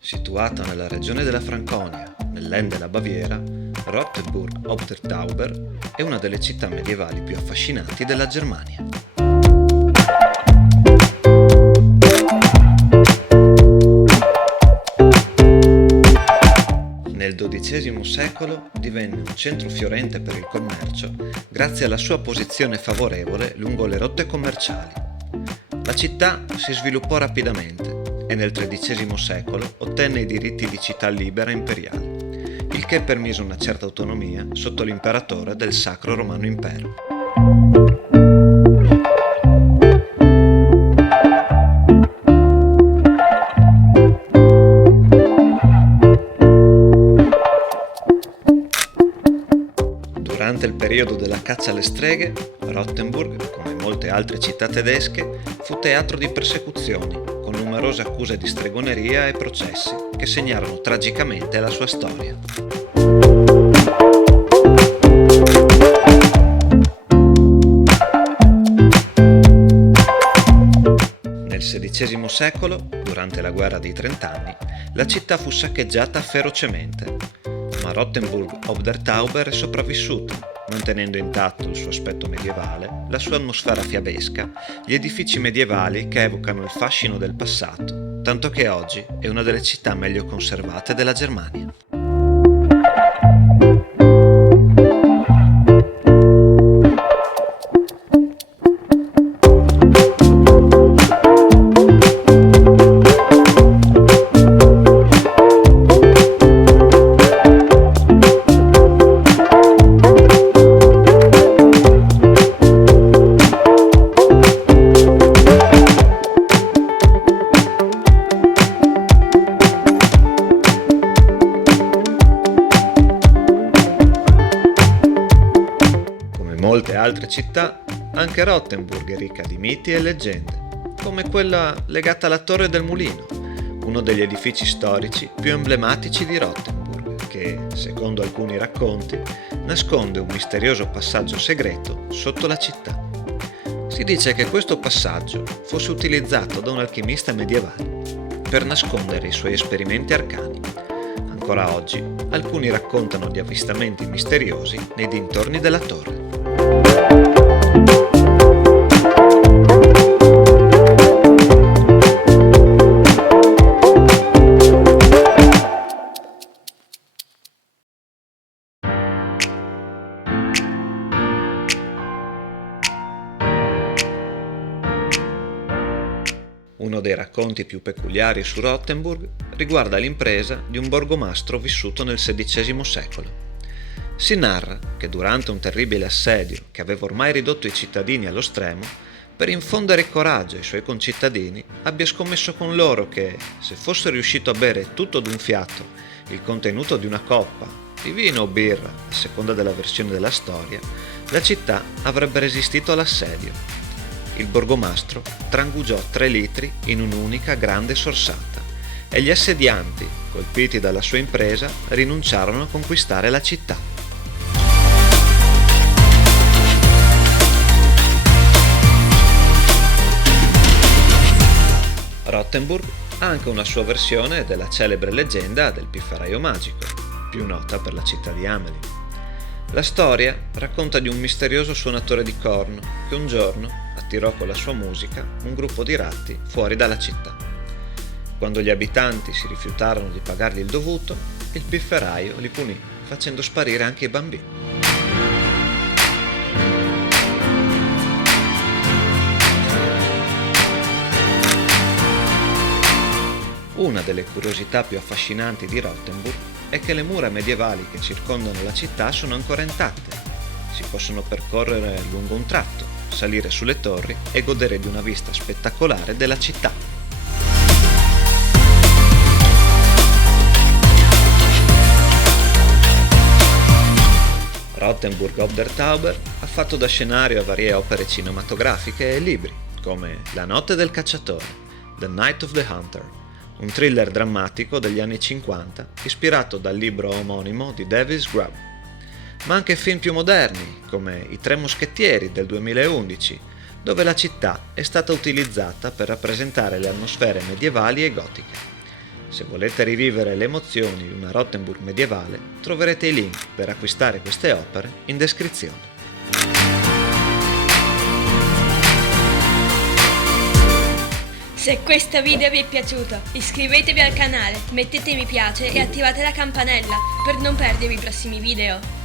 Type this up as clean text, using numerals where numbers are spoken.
Situata nella regione della Franconia, nell'End della Baviera, Rottenburg ob der Tauber è una delle città medievali più affascinanti della Germania. Nel XII secolo divenne un centro fiorente per il commercio grazie alla sua posizione favorevole lungo le rotte commerciali. La città si sviluppò rapidamente e nel XIII secolo ottenne i diritti di città libera imperiale, il che permise una certa autonomia sotto l'imperatore del Sacro Romano Impero. Durante il periodo della caccia alle streghe, Rottenburg, come molte altre città tedesche, fu teatro di persecuzioni, con numerose accuse di stregoneria e processi che segnarono tragicamente la sua storia. Nel XVI secolo, durante la guerra dei Trent'anni, la città fu saccheggiata ferocemente, ma Rottenburg ob der Tauber è sopravvissuta, mantenendo intatto il suo aspetto medievale, la sua atmosfera fiabesca, gli edifici medievali che evocano il fascino del passato, tanto che oggi è una delle città meglio conservate della Germania. Molte altre città, anche Rottenburg è ricca di miti e leggende, come quella legata alla Torre del Mulino, uno degli edifici storici più emblematici di Rottenburg, che, secondo alcuni racconti, nasconde un misterioso passaggio segreto sotto la città. Si dice che questo passaggio fosse utilizzato da un alchimista medievale per nascondere i suoi esperimenti arcani. Ancora oggi, alcuni raccontano di avvistamenti misteriosi nei dintorni della torre. Uno dei racconti più peculiari su Rottenburg riguarda l'impresa di un borgomastro vissuto nel XVI secolo. Si narra che durante un terribile assedio che aveva ormai ridotto i cittadini allo stremo, per infondere coraggio ai suoi concittadini abbia scommesso con loro che, se fosse riuscito a bere tutto d'un fiato il contenuto di una coppa di vino o birra, a seconda della versione della storia, la città avrebbe resistito all'assedio. Il borgomastro trangugiò 3 litri in un'unica grande sorsata e gli assedianti, colpiti dalla sua impresa, rinunciarono a conquistare la città. Rottenburg ha anche una sua versione della celebre leggenda del pifferaio magico, più nota per la città di Hamelin. La storia racconta di un misterioso suonatore di corno che un giorno attirò con la sua musica un gruppo di ratti fuori dalla città. Quando gli abitanti si rifiutarono di pagargli il dovuto, il pifferaio li punì, facendo sparire anche i bambini. Una delle curiosità più affascinanti di Rottenburg è che le mura medievali che circondano la città sono ancora intatte. Si possono percorrere lungo un tratto, salire sulle torri e godere di una vista spettacolare della città. Rottenburg ob der Tauber ha fatto da scenario a varie opere cinematografiche e libri, come La notte del cacciatore, The Night of the Hunter, un thriller drammatico degli anni 50 ispirato dal libro omonimo di Davis Grubb. Ma anche film più moderni, come I Tre Moschettieri del 2011, dove la città è stata utilizzata per rappresentare le atmosfere medievali e gotiche. Se volete rivivere le emozioni di una Rothenburg medievale, troverete i link per acquistare queste opere in descrizione. Se questo video vi è piaciuto, iscrivetevi al canale, mettete mi piace e attivate la campanella per non perdere i prossimi video.